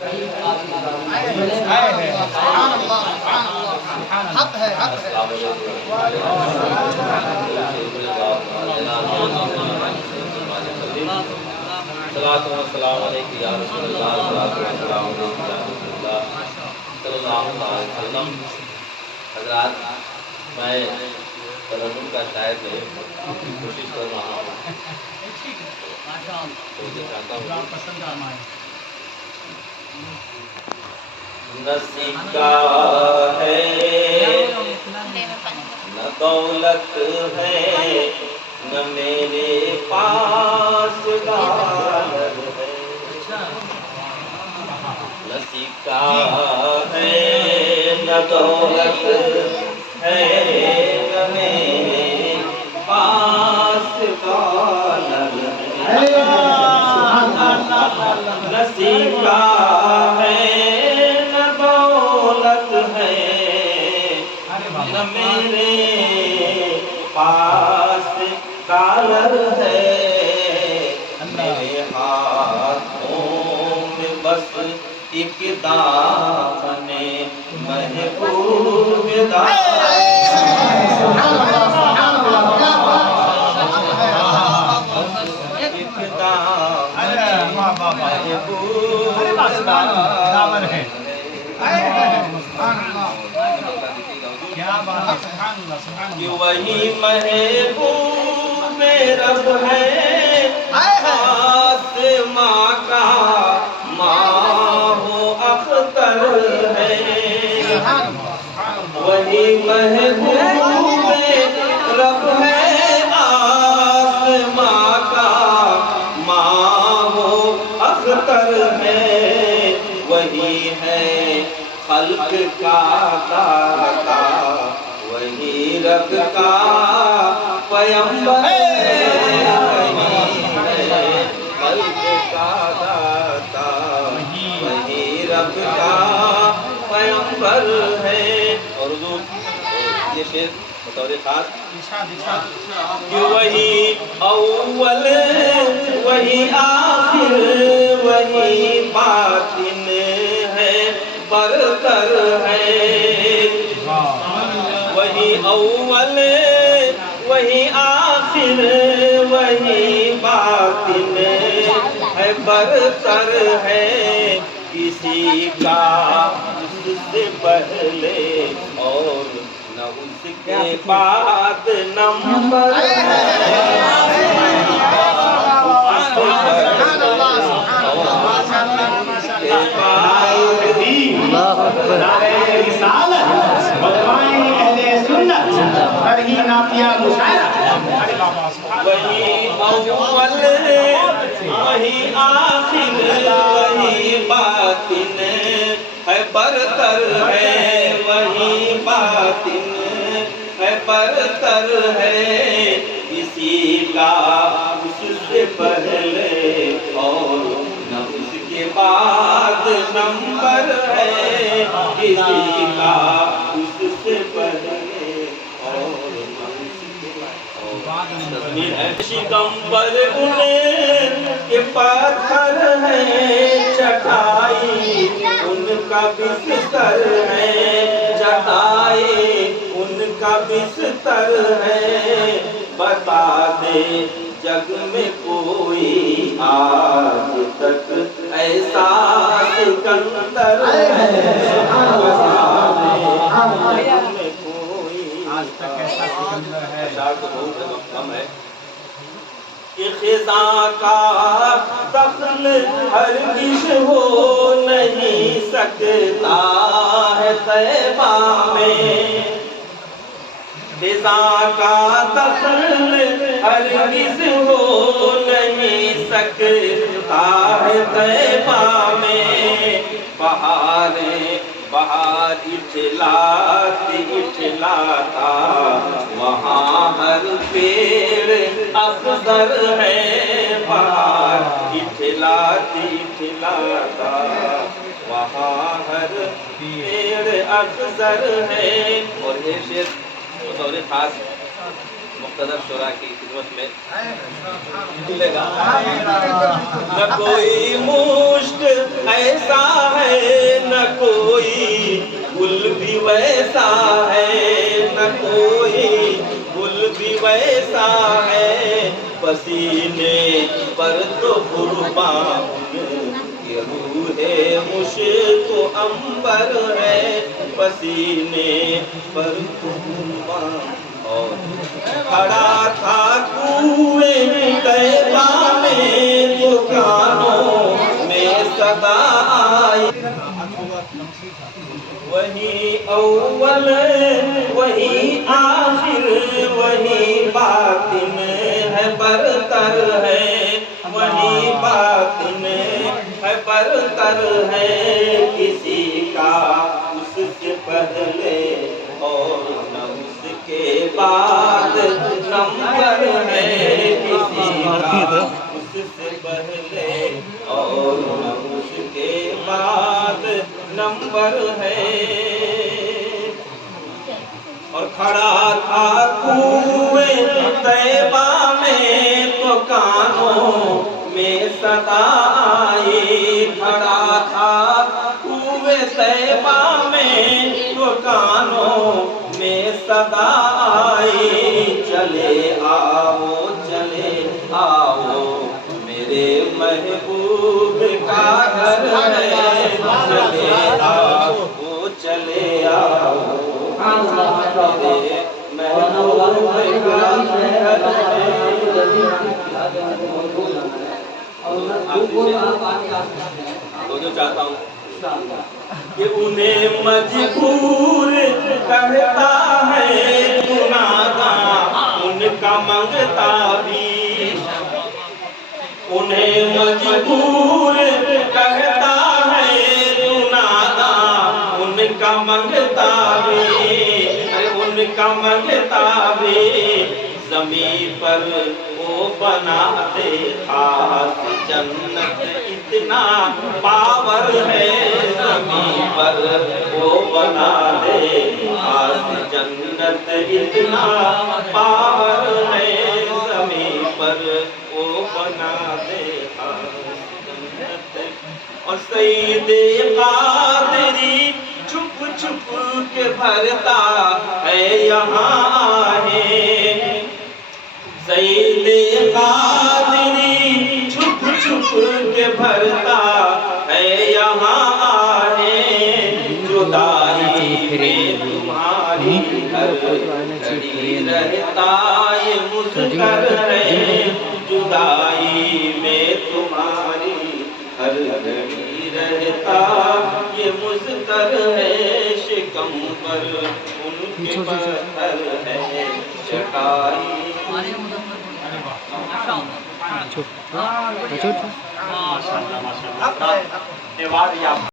سبحان اللہ سبحان اللہ حق ہے حق ہے صلاۃ و سلام علیک یا رسول اللہ صلاۃ و سلام علیک یا رسول اللہ صلی اللہ علیہ وسلم. حضرات، میں ترنم کا شاعر نہیں کوشش کر رہا ہوں تو یہ چاہتا ہوں نہ سکہ ہے نہ دولت ہے نہ میرے پاس ڈالر ہے. نہ سکہ ہے نہ دولت ہے نہ میرے پاس ڈالر ہے. نہ سکہ ہے نہ دولت ہے نہ میرے پاس ڈالر ہے. میرے ہاتھوں میں بس ایک دامن محبوب کہ وہی محبوب رب ہے آسماں کا ماں و اختر ہے. وہی محبوب رب ہے آسماں کا ماں و اختر ہے. وہی ہے خلق کا داتا وہی رب کا پیمبر ہے. خلق کا داتا وہی رب کا پیمبر ہے. اور حضور یہ شعر بطور خاص کہ وہی اول وہی آخر وہی باطن ہے برتر ہے. وہی اول وہی آخر وہی باطن ہے برتر ہے. کسی کا اس سے پہلے اور نہ اس کے بعد نمبر ہے. وہی اول وہی آخر وہی باطن ہے برتر ہے. وہی باطن ہے برتر ہے. کسی کا اس سے پہلے اور نہ اس کے بعد نمبر ہے. کسی کا اس سے پہلے اور نہ اس کے بعد تضمین ہے. شکم پر ان کے پتھر ہے چٹائی ان کا بستر ہے. چٹائی ان کا بستر ہے. بتا دے جگ میں کوئی آج تک ایسا سکندر ہے. بتا دے جگ میں کوئی آج تک ایسا سکندر ہے. اشعار تو بہت کم ہے کہ خزاں کا دخل ہرگز ہو نہیں سکتا ہے طیبہ میں. خزاں کا دخل ہرگز ہو نہیں سکتا ہے طیبہ میں. بہاریں بہار اٹھلاتا وہاں ہر پیڑ اخضر ہے. بہار اٹھلاتا وہاں ہر پیڑ اخضر ہے. اور یہ شعر بطور خاص مقتدر شعراء کی خدمت میں ملے گا. نہ کوئی مشت ایسا گل بھی ویسا ہے نہ کوئی گل بھی ویسا ہے، پسینے پر تو قربان یہ روح مشک و عنبر ہے، پسینے پر تو قربان۔ اور کھڑا تھا کوئے طیبہ میں تو کانوں میں صدا آئی، وہی اول وہی آخر وہی باطن ہے برتر ہے، وہی باطن ہے برتر ہے، کسی کا اس سے پہلے اور نہ اس کے بعد نمبر ہے، کسی کا اس سے پہلے اور نہ اس کے بعد نمبر ہے۔ اور کھڑا تھا کوئے طیبہ میں تو کانوں میں صدا آئی، کھڑا تھا کوئے طیبہ میں تو کانوں میں صدا آئی، چلے آؤ میرے محبوب کا گھر ہے، چلے آؤ میرے محبوب کا گھر ہے۔ تو جو چاہتا ہوں کہ انہیں مجبور کرتا ہے تو ناداں ان کا منگتا بھی، انہیں مجبور کرتا ہے تو ناداں ان کا منگتا بھی، ان کا منگتا بھی، زمین پر وہ بنا دے خاص جنت اتنا پاور ہے، زمین پر وہ بنا دے خاص جنت اتنا پاور ہے، زمین پر وہ بنا دے خاص جنت۔ اور سید قادری چھپ چھپ کے بھرتا ہے یہاں ہے، سید قادری چھپ چھپ کے بھرتا ہے یہاں ہے، جدائی میں تمہاری ہر گھڑی رہتا یہ مذکر ہے، جدائی میں تمہاری ہر گھڑی رہتا یہ مذکر ہے، شکم پر ان کے پتھر ہے چٹائی۔ حق ہے، حق ہے۔